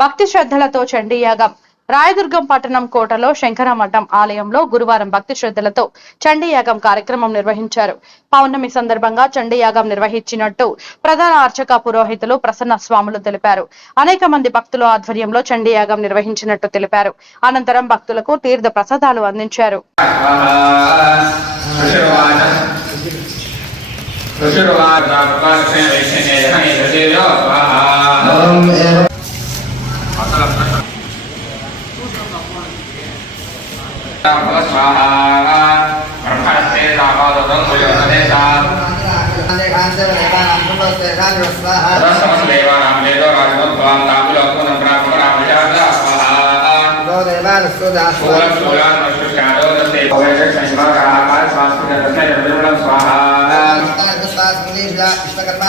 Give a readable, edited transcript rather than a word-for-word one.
భక్తి శ్రద్ధలతో చండీయాగం రాయదుర్గం పట్టణం కోటలో శంకరమఠం ఆలయంలో గురువారం భక్తి శ్రద్ధలతో చండీయాగం కార్యక్రమం నిర్వహించారు. పౌర్ణమి సందర్భంగా చండీయాగం నిర్వహించినట్టు ప్రధాన అర్చక పురోహితులు ప్రసన్న స్వాములు తెలిపారు. అనేక మంది భక్తుల ఆధ్వర్యంలో చండీయాగం నిర్వహించినట్టు తెలిపారు. అనంతరం భక్తులకు తీర్థ ప్రసాదాలు అందించారు. విశ్వకర్మ